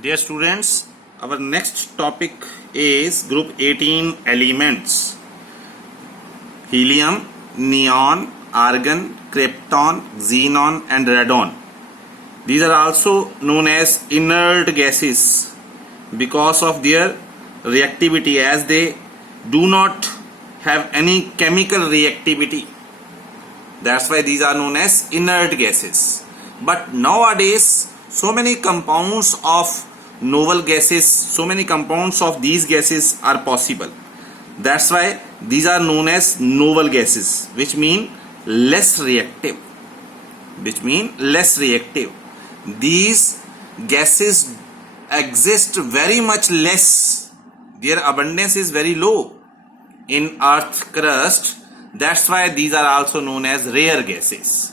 Dear students, our next topic is group 18 elements: helium, neon, argon, krypton, xenon and radon. These are also known as inert gases because of their reactivity, as they do not have any chemical reactivity. That's why these are known as inert gases. But nowadays, so many compounds of noble gases, so many compounds of these gases are possible. That's why these are known as noble gases, which mean less reactive. These gases exist very much less. Their abundance is very low in Earth's crust. That's why these are also known as rare gases.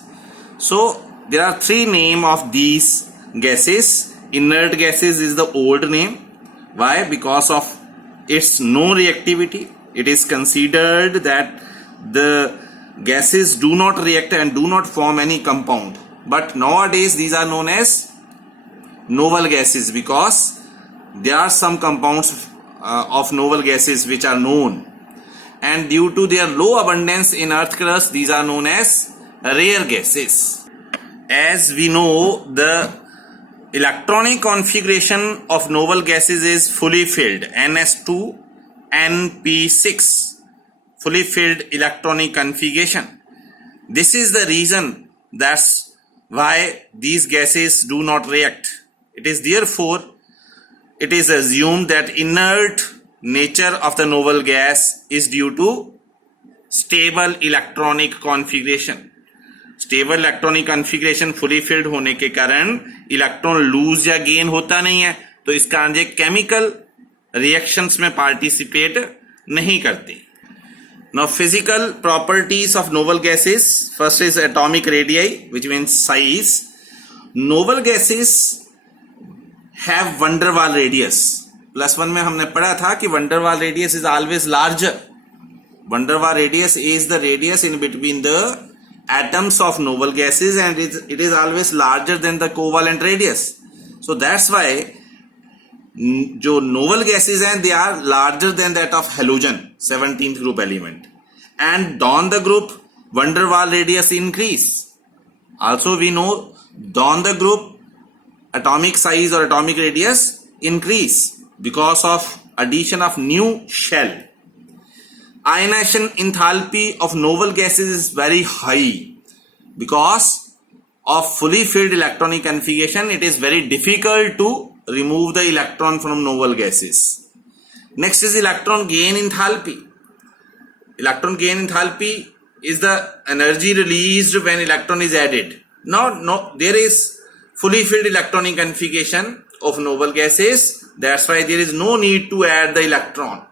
So there are three names of these gases. Inert gases is the old name. Why? Because of its no reactivity. It is considered that the gases do not react and do not form any compound. But nowadays these are known as noble gases because there are some compounds of noble gases which are known, and due to their low abundance in earth crust, these are known as rare gases. As we know, the electronic configuration of noble gases is fully filled, Ns2 Np6, fully filled electronic configuration. This is the reason that's why these gases do not react. It is therefore it is assumed that inert nature of the noble gas is due to stable electronic configuration. Stable electronic configuration fully filled होने के कारण electron lose या gain होता नहीं है, तो इस कारण ये केमिकल रिएक्शंस में पार्टिसिपेट नहीं करते. Now physical properties of noble gases. First is atomic radii, which means size. Noble gases have van der Waals radius. +1 में हमने पढ़ा था कि van der Waals radius is always larger. Van der Waals radius is the radius in between the atoms of noble gases, and it is always larger than the covalent radius. So that's why जो noble gases हैं, they are larger than that of halogen, 17th group element, and down the group van der Waals radius increase. Also we know down the group atomic size or atomic radius increase because of addition of new shell. Ionization enthalpy of noble gases is very high because of fully filled electronic configuration. It is very difficult to remove the electron from noble gases. Next is electron gain enthalpy. Electron gain enthalpy is the energy released when electron is added. Now there is fully filled electronic configuration of noble gases. That's why there is no need to add the electron.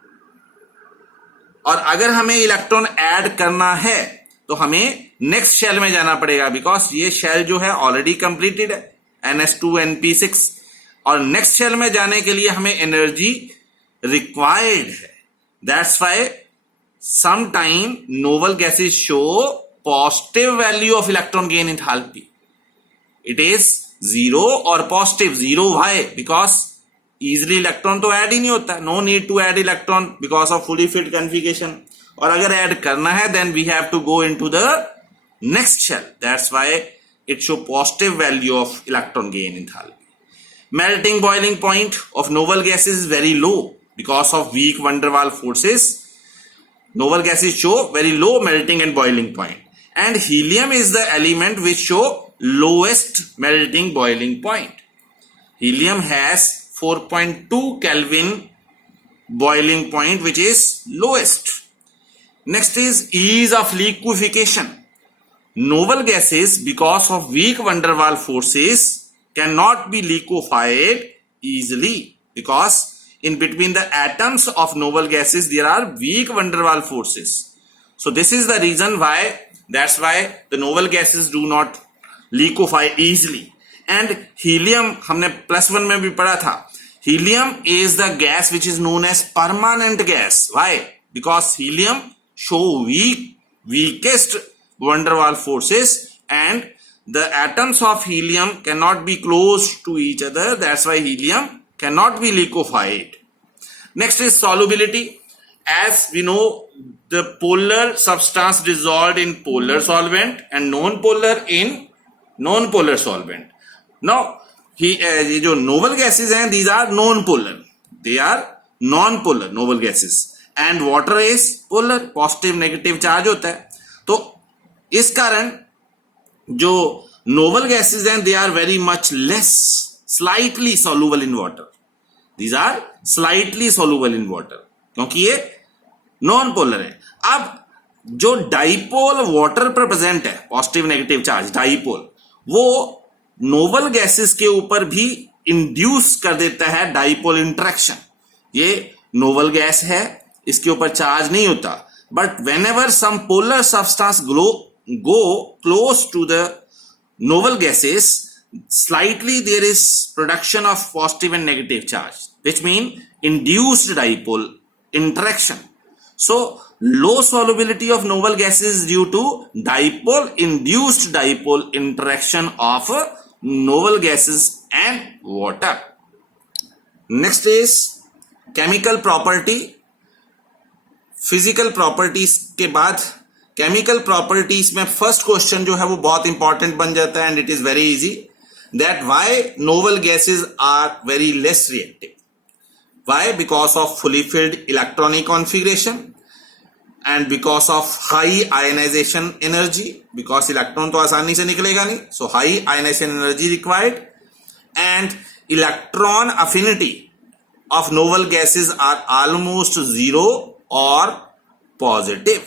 और अगर हमें electron add करना है तो हमें next shell में जाना पड़ेगा, बिकॉज ये शेल जो है ऑलरेडी कंप्लीटेड है, Ns2 Np6, और नेक्स्ट शेल में जाने के लिए हमें एनर्जी रिक्वायर्ड है. That's why some time noble gases show positive value of electron gain enthalpy. It is 0 और positive. 0 why? Because easily electron तो ऐड ही नहीं होता. No need to add electron because of fully filled configuration. और अगर add करना है then we have to go into the next shell. That's why it show positive value of electron gain enthalpy. Melting boiling point of noble gases is very low because of weak van der Waals forces. Noble gases show very low melting and boiling point, and helium is the element which show lowest melting boiling point. Helium has 4.2 Kelvin boiling point, which is lowest. Next is ease of liquefaction. Noble gases, because of weak van der Waals forces, cannot be liquefied easily because in between the atoms of noble gases there are weak van der Waals forces. So this is the reason why, that's why the noble gases do not liquefy easily. And helium हमने +1 में भी पढ़ा था. Helium is the gas which is known as permanent gas. Why? Because helium show weakest van der Waals forces, and the atoms of helium cannot be close to each other. That's why helium cannot be liquefied. Next is solubility. As we know, the polar substance dissolved in polar solvent and non-polar in non-polar solvent. Now ये जो noble gases हैं, these are non-polar. They are non-polar noble gases. And water is polar, positive negative charge होता है. तो इस कारण जो noble gases हैं, they are very much less, slightly soluble in water. These are slightly soluble in water, क्योंकि ये non polar है. अब जो डाइपोल वाटर पर प्रेजेंट है, पॉजिटिव नेगेटिव चार्ज डाइपोल, वो नोबल गैसेस के ऊपर भी इंड्यूस कर देता है डाइपोल इंटरेक्शन. ये नोबल गैस है, इसके ऊपर चार्ज नहीं होता, but whenever some polar substance go close to the noble gases, slightly there is production of positive and negative charge, which mean induced dipole interaction. So low solubility of noble gases is due to dipole induced dipole interaction of noble gases and water. Next is chemical property. Physical properties के बाद chemical properties में first question जो है वो बहुत important बन जाता है, and it is very easy, that why noble gases are very less reactive. Why? Because of fully filled electronic configuration and because of high ionization energy, because electron तो आसानी से निकलेगा नहीं, so high ionization energy required, and electron affinity of noble gases are almost zero और positive,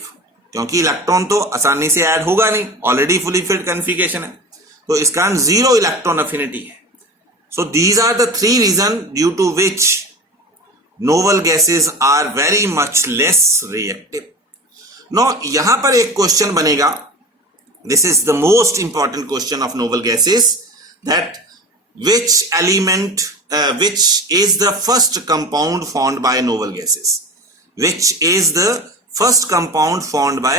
क्योंकि electron तो आसानी से ऐड होगा नहीं, ऑलरेडी फुली फिल्ड कॉन्फिगरेशन है, तो इसका जीरो इलेक्ट्रॉन अफिनिटी है. So these are the three reason due to which noble gases are very much less reactive. No यहां पर एक क्वेश्चन बनेगा, this is the most important question of noble gases, that which element which is the first compound formed by noble gases, which is the first compound formed by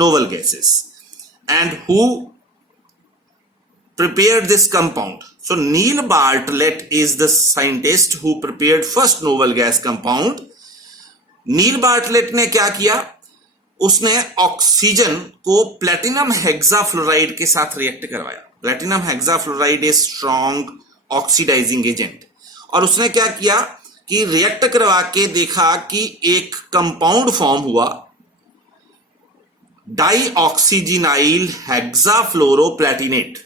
noble gases, and who prepared this compound. So Neil Bartlett is the scientist who prepared first noble gas compound. Neil Bartlett ने क्या किया, उसने oxygen को platinum hexafluoride के साथ react करवाया. Platinum hexafluoride is strong oxidizing agent, और उसने क्या किया कि रिएक्ट करवा के देखा कि एक कंपाउंड फॉर्म हुआ, dioxygenyl hexafluoroplatinate.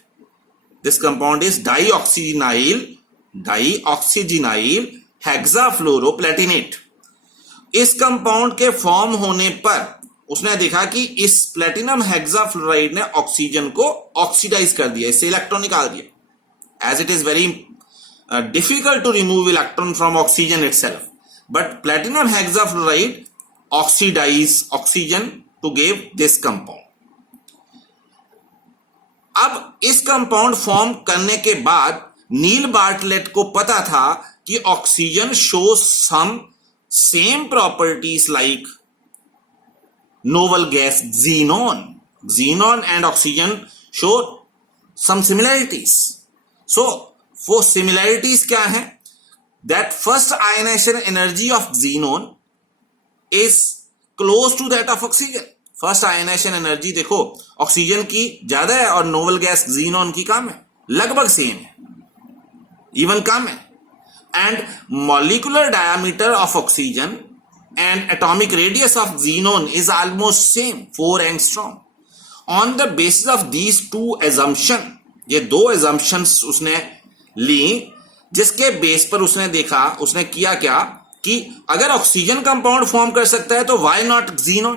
This compound is dioxygenyl hexafluoroplatinate. इस कंपाउंड के फॉर्म होने पर उसने देखा कि इस प्लेटिनम हेक्साफ्लोराइड ने ऑक्सीजन को ऑक्सीडाइज कर दिया, इससे इलेक्ट्रॉन निकाल दिया, as it is very difficult to remove electron from oxygen itself, but platinum hexafluoride oxidize oxygen to give this compound. अब इस कंपाउंड फॉर्म करने के बाद नील बार्टलेट को पता था कि oxygen show some same properties like noble gas xenon. Xenon and oxygen show some similarities. So वो सिमिलैरिटीज क्या है, that first ionization energy of xenon is close to that of oxygen. First ionization energy देखो oxygen की ज्यादा है और Nobel gas xenon की कम है, लगभग सेम है, इवन कम है. And molecular diameter of oxygen and atomic radius of xenon is almost same, 4 angstrom. On the basis of these two assumption, ये दो एजम्पशंस उसने ली, जिसके बेस पर उसने देखा, उसने किया क्या कि अगर ऑक्सीजन कंपाउंड फॉर्म कर सकता है तो व्हाई नॉट xenon.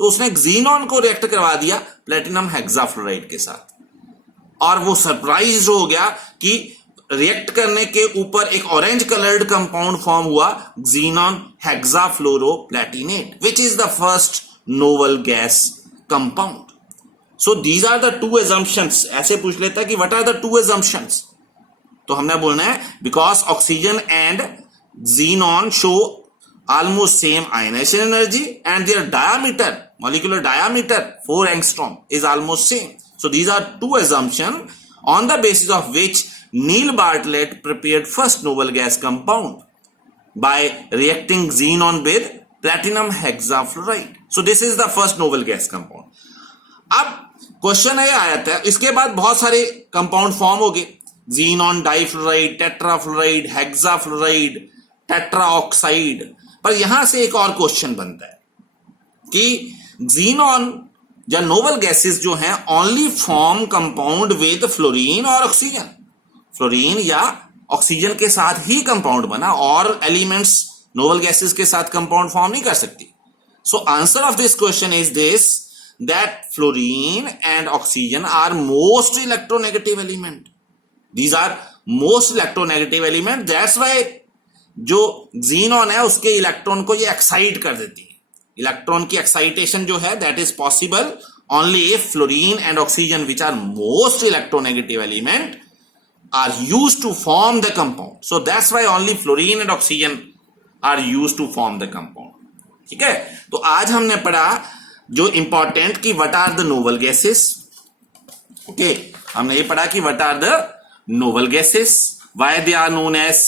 तो उसने xenon को रिएक्ट करवा दिया प्लेटिनम हेक्साफ्लोराइड के साथ, और वो सरप्राइज हो गया कि रिएक्ट करने के ऊपर एक ऑरेंज कलर्ड कंपाउंड फॉर्म हुआ, xenon hexafluoroplatinate, which is the first noble gas compound. So these are the two assumptions. ऐसे पूछ लेता है कि what are the two assumptions, तो हमने बोलना है because oxygen and xenon show almost same ionization energy and their diameter, molecular diameter 4 angstrom is almost same. So these are two assumptions on the basis of which Neil Bartlett prepared first noble gas compound by reacting xenon with platinum hexafluoride. So this is the first noble gas compound. अब question ये आया था, इसके बाद बहुत सारे compound form हो गए, xenon difluoride, tetrafluoride, hexafluoride, tetroxide. पर यहां से एक और क्वेश्चन बनता है कि xenon या नोबल गैसेस जो हैं only form compound with fluorine और ऑक्सीजन, फ्लोरीन या ऑक्सीजन के साथ ही कंपाउंड बना, और एलिमेंट्स नोबल गैसेस के साथ कंपाउंड फॉर्म नहीं कर सकती। So answer of this question is this, that fluorine and oxygen are most electronegative element, these are most electronegative element, that's why जो xenon है उसके इलेक्ट्रॉन को ये एक्साइट कर देती है। इलेक्ट्रॉन की एक्साइटेशन जो है that is possible only if fluorine and oxygen which are most electronegative element are used to form the compound. So that's why only fluorine and oxygen are used to form the compound. ठीक है, तो आज हमने पढ़ा जो important कि what are the noble gases. Okay, हमने ये पढ़ा कि what are the noble gases, why they are known as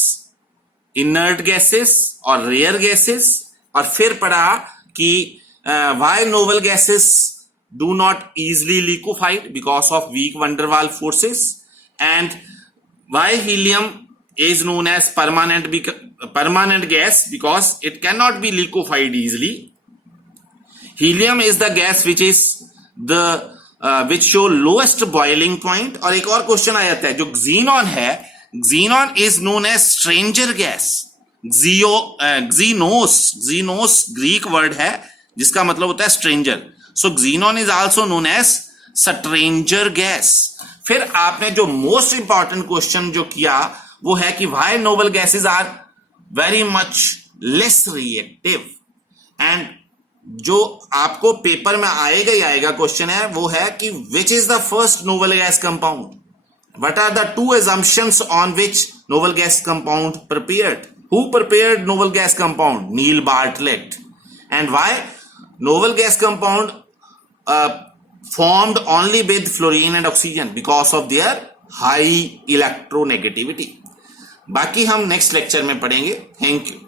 inert gases और rare gases, और फिर पढ़ा कि why noble gases do not easily liquefied because of weak van der Waals forces, and why helium is known as permanent gas because it cannot be liquefied easily. Helium is the gas which is the which show lowest boiling point. और एक और question आ जाता है, जो xenon है, xenon is known as stranger gas. Xenos Greek word है जिसका मतलब होता है stranger. So xenon is also known as stranger gas. फिर आपने जो मोस्ट इंपॉर्टेंट क्वेश्चन जो किया वो है कि why noble gases are very much less reactive, and जो आपको पेपर में आएगा ही आएगा क्वेश्चन है वो है कि which is the first noble gas compound, what are the two assumptions on which noble gas compound prepared, who prepared noble gas compound, Neil Bartlett, and why noble gas compound formed only with fluorine and oxygen because of their high electronegativity. बाकी हम next lecture में पढ़ेंगे। Thank you.